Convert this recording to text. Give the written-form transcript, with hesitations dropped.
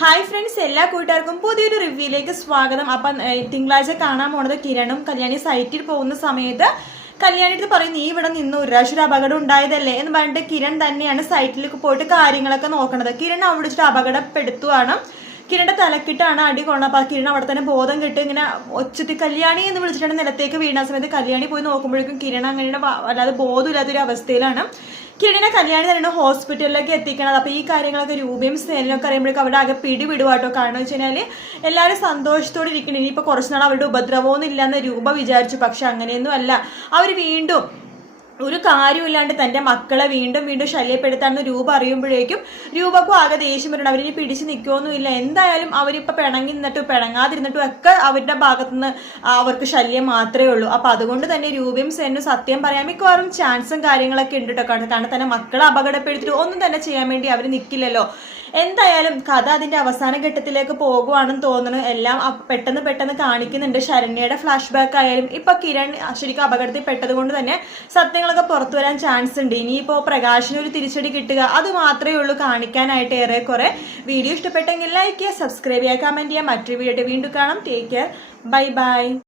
Hi friends, എല്ലാ കൂട്ടുകാർക്കും പുതിയൊരു റിവ്യൂയിലേക്ക് സ്വാഗതം. അപ്പം തിങ്കളാഴ്ച കാണാൻ പോണത് കിരണും കല്യാണി സൈറ്റിൽ പോകുന്ന സമയത്ത് കല്യാണിട്ട് പറയും, നീ ഇവിടെ നിന്ന് ഒരു പ്രാവശ്യം ഒരു അപകടം ഉണ്ടായതല്ലേ എന്ന് പറഞ്ഞിട്ട് കിരൺ തന്നെയാണ് സൈറ്റിലേക്ക് പോയിട്ട് കാര്യങ്ങളൊക്കെ നോക്കണത്. കിരൺ അവിടെ വെച്ചിട്ട് അപകടപ്പെടുത്തുവാണ്. കിരണിന്റെ തലക്കിട്ടാണ് അടി കൊണ്ടത്. അപ്പൊ കിരൺ അവിടെ തന്നെ ബോധം കെട്ട് ഇങ്ങനെ ഒച്ചത്തി കല്യാണി എന്ന് വിളിച്ചിട്ടാണ് നിലത്തേക്ക് വീണ സമയത്ത് കല്യാണി പോയി നോക്കുമ്പോഴേക്കും കിരൺ അങ്ങനെ അല്ലാതെ ബോധമില്ലാത്തൊരു അവസ്ഥയിലാണ്. കിരണിനെ കല്യാണി തന്നെ ഹോസ്പിറ്റലിലേക്ക് എത്തിക്കണത്. അപ്പൊ ഈ കാര്യങ്ങളൊക്കെ രൂപയും സേനൊക്കെ അറിയുമ്പോഴേക്കും അവിടെ ആകെ പിടിവിടുവാട്ടോ. കാരണം വെച്ച് കഴിഞ്ഞാല് എല്ലാവരും സന്തോഷത്തോടെ ഇരിക്കണം. ഇനിയിപ്പോ കുറച്ചുനാൾ അവരുടെ ഉപദ്രവമൊന്നും ഇല്ലാന്ന് രൂപ വിചാരിച്ചു. പക്ഷെ അങ്ങനെയൊന്നും അല്ല. അവർ വീണ്ടും ഒരു കാര്യമില്ലാണ്ട് തന്റെ മക്കളെ വീണ്ടും വീണ്ടും ശല്യപ്പെടുത്താന്ന് രൂപ അറിയുമ്പോഴേക്കും രൂപക്കും ആകെ ദേഷ്യം വരണം. അവരിനി പിടിച്ചു നിൽക്കുമൊന്നുമില്ല. എന്തായാലും അവരിപ്പോ പിണങ്ങി നിന്നിട്ടും പിണങ്ങാതിരുന്നിട്ടും ഒക്കെ അവരുടെ ഭാഗത്തുനിന്ന് അവർക്ക് ശല്യം മാത്രമേ ഉള്ളൂ. അപ്പൊ അതുകൊണ്ട് തന്നെ രൂപയും സേനും സത്യം പറയാൻ മിക്കവാറും ചാൻസും കാര്യങ്ങളൊക്കെ ഉണ്ട് കേട്ടോ. കാരണം തന്നെ മക്കളെ അപകടപ്പെടുത്തിട്ട് ഒന്നും തന്നെ ചെയ്യാൻ വേണ്ടി അവർ നിൽക്കില്ലല്ലോ. എന്തായാലും കഥ അതിന്റെ അവസാന ഘട്ടത്തിലേക്ക് പോകുവാണെന്ന് തോന്നുന്നു. എല്ലാം പെട്ടെന്ന് കാണിക്കുന്നുണ്ട്. ശരണ്യയുടെ ഫ്ലാഷ് ബാക്ക് ആയാലും ഇപ്പൊ കിരൺ ശരിക്കും അപകടത്തിൽ പെട്ടത് കൊണ്ട് തന്നെ സത്യങ്ങളൊക്കെ പുറത്തു വരാൻ ചാൻസ് ഉണ്ട്. ഇനിയിപ്പോ പ്രകാശിന് ഒരു തിരിച്ചടി കിട്ടുക അത് മാത്രമേ ഉള്ളൂ കാണിക്കാനായിട്ട്. ഏറെക്കുറെ വീഡിയോ ഇഷ്ടപ്പെട്ടെങ്കിൽ ലൈക്ക് ചെയ്യുക, സബ്സ്ക്രൈബ് ചെയ്യുക, കമന്റ് ചെയ്യുക. മറ്റൊരു വീഡിയോ വീണ്ടും കാണാം. Take care, bye bye.